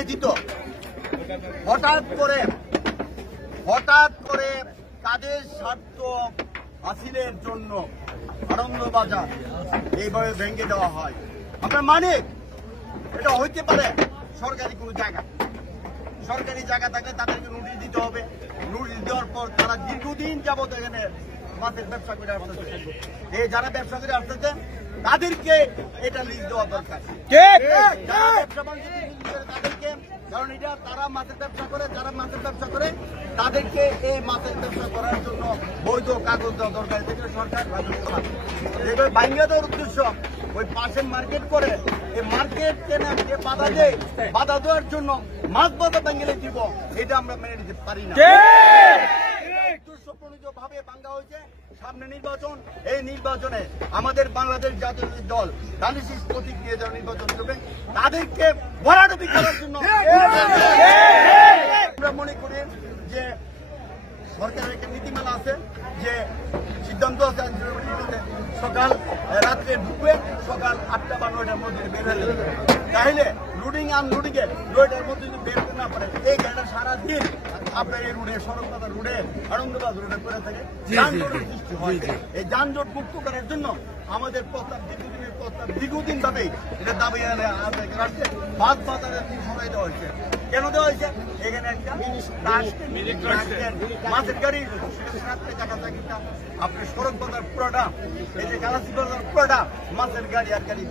ব্যতীত হঠাৎ করে কাদের স্বার্থ হাসিলের জন্য আনন্দবাজার এইভাবে ভেঙে দেওয়া হয়। আপনার মানে এটা হইতে পারে সরকারি কোনো জায়গা, সরকারি জায়গা থাকলে তাদেরকে নোটিশ দিতে হবে। নোটিশ দেওয়ার পর তারা দীর্ঘদিন যাবত এখানে মাছের ব্যবসা করে আসতেছে। এই যারা ব্যবসা করে আসতেছে তাদেরকে এটা লিজ দেওয়া দরকার। ব্যবসা বাণিজ্য তাদেরকে, কারণ এটা তারা মাছের ব্যবসা করে, যারা মাছের ব্যবসা করে তাদেরকে এই মাছের ব্যবসা করার জন্য বৈধ কাগজ দেওয়া দরকার। এতে সরকার রাজস্ব যেভাবে ভাঙিয়ে দেওয়ার উদ্দেশ্য ওই পাশে মার্কেট করে এই মার্কেট কেনাকে বাধা দেয়, বাধা দেওয়ার জন্য মাছ বাধা ভেঙে দিব, এটা আমরা মেনে নিতে পারি না। ভাবে ভাঙ্গা হয়েছে। সামনে নির্বাচন, এই নির্বাচনে আমাদের বাংলাদেশ জাতীয় দল ডায়ালিসিস প্রতীক নিয়ে যারা নির্বাচন করবে তাদেরকে ভরাডুবি করার জন্য আমরা মনে করি যে সরকারের একটা নীতিমালা আছে, যে সিদ্ধান্ত আছে সকাল রাত্রে ঢুকবে, সকাল 8টা বা 9টার মধ্যে বের হয়ে যাবে। তাহলে লুডিং আনলোডিং এ 9টার মধ্যে যদি বের করতে না পারে এই গাড়িটা সারাদিন আপনার এই রুটে সড়কপাতা রুটে আনন্দবাজার রুটে করে থাকে, যানজটের সৃষ্টি হয়। এই যানজট মুক্ত করার জন্য আমাদের প্রস্তাব দীর্ঘদিন ভাবে এটা দাবি রাখছে। বাদ বাজারের সরাই দেওয়া হয়েছে। কেন দেওয়া হয়েছে? এখানে একটা মাছের গাড়ি জায়গা থাকে, আপনার সড়ক বাজার পুরোটা, এই যে গালাসি বাজার পুরোটা মাছের গাড়ি আর গাড়ি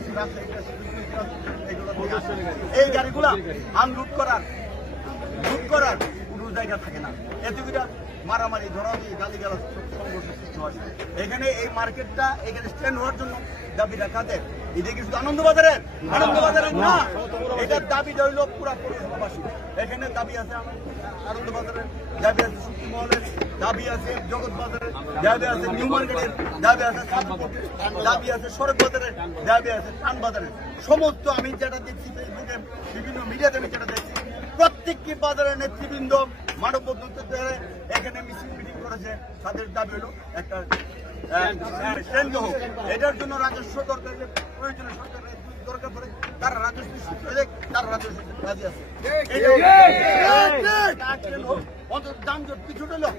এই গাড়িগুলা আনলোড করার কোনো জায়গা থাকে না। এতে করে মারামারি ধরাধরি গালিগালাজ সংঘর্ষ সৃষ্টি হয়। এখানে এই মার্কেটটা এখানে স্ট্যান্ড হওয়ার জন্য দাবি রাখাতে এটা কি শুধু আনন্দবাজারের না, এটার দাবি রইল পুরা পৌরসভাবাসী। এখানে দাবি আছে আনন্দবাজারের, দাবি আছে শক্তি মহলের, দাবি আছে জগৎ বাজারের, দাবি আছে নিউ মার্কেটের, দাবি আছে দাবি আছে সড়ক বাজারের, দাবি আছে টান বাজারের। সমস্ত আমি যেটা দেখছি ফেসবুকে বিভিন্ন মিডিয়াতে আমি যেটা দেখছি প্রত্যেকটি বাজারের নেতৃবৃন্দ মানববন্ধন এখানে মিটিং করেছে। তাদের দাবি হলো একটা কেন্দ্র হোক, এটার জন্য রাজস্ব দরকার, প্রয়োজনীয় সরকারের দরকার পড়ে তারা রাজস্ব সূত্রে দেখ, তারা রাজস্ব রাজি আছে। অন্তত যানজট কিছু হলো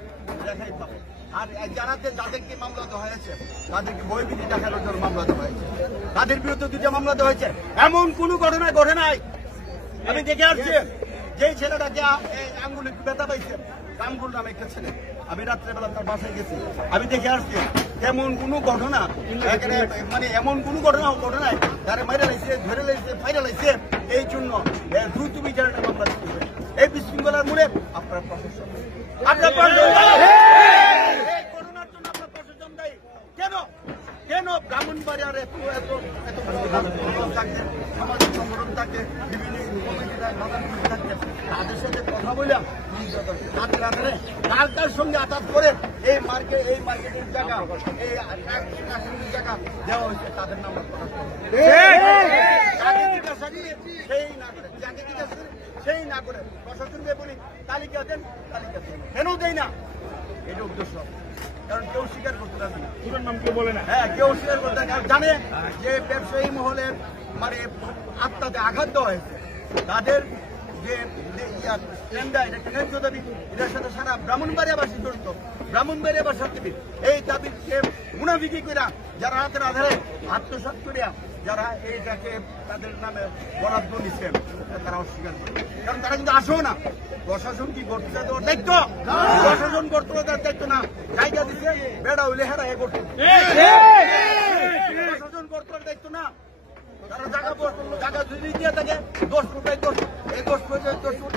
দেখাই পাবে। আর যাদেরকে মামলা দেওয়া হয়েছে তাদেরকে বইবিধি দেখানোর জন্য মামলা দেওয়া হয়েছে, তাদের বিরুদ্ধে 2টা মামলা দেওয়া হয়েছে। এমন কোন ঘটনা ঘটে নাই। আমি দেখে আসছি যে ছেলেটাকে আঙ্গুল একটু ব্যথা পাইছে, কামগুল নামে একটা ছেলে, আমি রাত্রেবেলা তার বাসায় গেছি, আমি দেখে আসছি তেমন কোনো ঘটনা, মানে এমন কোনো ঘটনায় তারা মাইরা লাইছে, ধরে লাইছে, ফাইরা লাইছে। এই জন্য দ্রুত বিচারের মামলা দিতে হবে। এই বিশৃঙ্খলার মূলে আপনার প্রশাসন, আপনার ঘটনার জন্য আপনার প্রশাসন দায়ী। কেন ব্রাহ্মণবাড়িয়ার এত থাকতে, সামাজিক সংগঠন থাকতে, বিভিন্ন থাকতে তাদের সাথে কথা বললাম, কার সঙ্গে আঘাত করে এই মার্কেটের জায়গা, এই জায়গা দেওয়া হয়েছে তাদের নাম সেই না করে প্রশাসনকে বলি তালিকা দেন, কেন দেয় না? এটা উদ্দেশ্য, কারণ কেউ স্বীকার করতে পারবে না, পুরোর নাম কেউ বলে না। হ্যাঁ, কেউ স্বীকার করতে জানে যে ব্যবসায়ী মহলের মানে আত্মাতে আঘাত দেওয়া হয়েছে, তাদের যে দাবি এটার সাথে সারা ব্রাহ্মণবাড়িয়াবাসী জড়িত, ব্রাহ্মণবাড়িয়াবাসী এই দাবিকে মুনাফিকি করে যারা হাতের আধারে আত্মসাৎ করিয়া যারা এইটাকে তাদের নামে বরাদ্দ দিচ্ছেন তারা অস্বীকার করে, কারণ তারা কিন্তু আসেও না। প্রশাসন কি করতে দেওয়ার দায়িত্ব? প্রশাসন করতে দেওয়ার দায়িত্ব না। জায়গা দিচ্ছে বেড়া হইলে হেরা এ করতে, প্রশাসন করতে দায়িত্ব না। তারা জায়গা যদি দিয়ে থাকে 10 ফুট বাই 10 ফুট, এই 10 ফুট 10 ফুট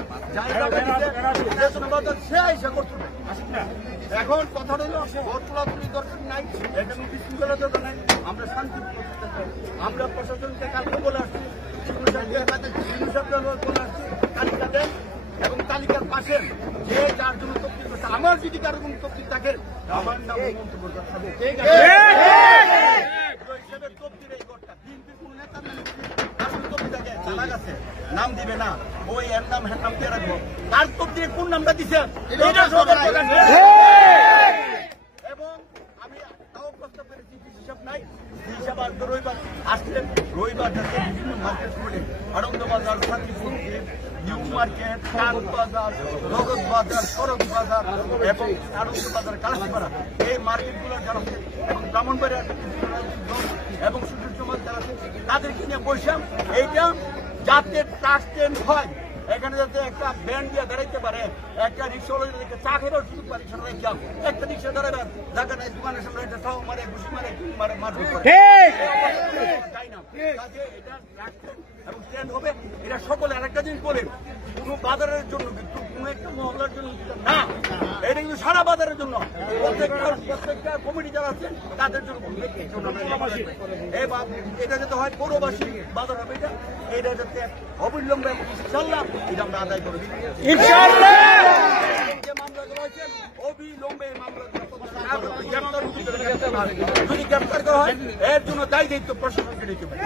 সে আইসা করতে। এখন কথা হলো তোলাতুলি দরকার নাই, এখানে বিশৃঙ্খলা দরকার নাই। আমরা শান্তি, আমরা প্রশাসনকে কালকে বলে আসছি, বলে আসছি তালিকা দেন এবং তালিকার পাশে যে যার জন্য তফসিল করছে, আমার যদি কারো কোনো তফসিল থাকে আমার নাম মন্তব্য থাকবে। ঠিক আছে, হিসেবে তফসিল এই ঘরটা বিএনপির কোন নেতা জানা গেছে নাম দিবে না, ওই এর নাম হ্যাঁ নাম দিয়ে রাখবো। তার তফসিলে কোন নামটা দিচ্ছে এবং আমি তাও প্রস্তাব করেছি হিসাব নাই, হিসাব আর রবিবার আসলেন, রবিবার বিভিন্ন মার্কেট করে আনন্দবাজার শান্তিপুর নিউ মার্কেট, কাঠ বাজার, নগদ বাজার, সড়ক বাজার এবং আনন্দ বাজার, কালাসিপাড়া এই মার্কেটগুলো যারা আছে এবং ব্রাহ্মণবাড়িয়া এবং সুযোগ সমাজ যারা আছে তাদেরকে নিয়ে বসলাম এইটা যাতে ট্রাস্টেন্ড হয়। এখানে যাতে একটা ব্যান্ড দিয়ে দাঁড়াইতে পারে, একটা রিক্সাওয়ালা যদি চা খেলেও সুযোগ পারে সেটা দেখলাম একটা রিক্সা দাঁড়াবেন জায়গা নাই, দোকানের সামনে একটা তাও মারে, ঘুষি মারে, মারধর করে তাই না। কাজে এটা এবং স্ট্যান্ড হবে। এটা সকলে আরেকটা জিনিস বলেন, কোনো বাজারের জন্য কিন্তু কোনো একটা মহল্লার জন্য না, এটা কিন্তু সারা বাজারের জন্য প্রত্যেকটা কমিটি যারা আছে তাদের জন্য এটা যাতে হয় পৌরবাসী বাজার হবে, এটা যাতে অবিলম্বে ইনশাআল্লাহ এটা আমরা আদায় করবি যে মামলাগুলো হয়েছে অবিলম্বে যদি গ্রেপ্তার করা হয় এর জন্য দায়ী দায়িত্ব প্রশাসনকে নিতে পারে।